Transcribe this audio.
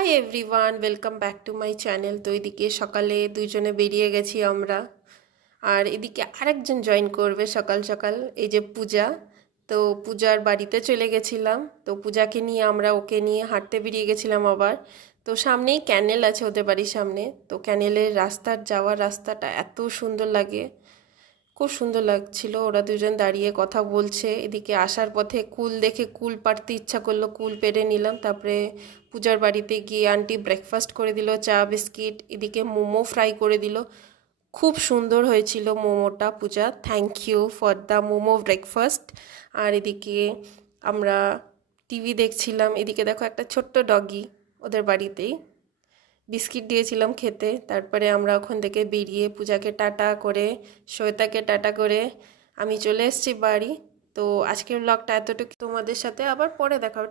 Hi everyone, welcome back to my channel. তো এদিকে সকালে দুইজনে বেরিয়ে গেছি আমরা, আর এদিকে আরেকজন জয়েন করবে সকাল সকাল, এই যে পূজা। তো পূজার বাড়িতে চলে গেছিলাম, তো পূজাকে নিয়ে আমরা ওকে নিয়ে হাঁটতে বেরিয়ে গেছিলাম আবার। তো সামনেই ক্যানেল আছে ওদের বাড়ির সামনে, তো ক্যানেলের যাওয়ার রাস্তাটা এত সুন্দর লাগে, খুব সুন্দর লাগছিল। ওরা দুজন দাঁড়িয়ে কথা বলছে, এদিকে আসার পথে কুল দেখে কুল পাড়তে ইচ্ছা করলো, কুল পেড়ে নিলাম। তারপরে পূজার বাড়িতে গিয়ে আন্টি ব্রেকফাস্ট করে দিল, চা বিস্কিট, এদিকে মোমো ফ্রাই করে দিল। খুব সুন্দর হয়েছিল মোমোটা। Puja, thank you for the momo breakfast. আর এদিকে আমরা টিভি দেখছিলাম। এদিকে দেখো একটা ছোট্ট ডগি ওদের বাড়িতেই, বিস্কিট দিয়েছিলাম খেতে। তারপরে আমরা ওখান থেকে বেরিয়ে পূজাকে টাটা করে, শ্বেতাকে টাটা করে আমি চলে এসেছি বাড়ি। তো আজকের ব্লগটা এতটুকু, তোমাদের সাথে আবার পরে দেখা হবে।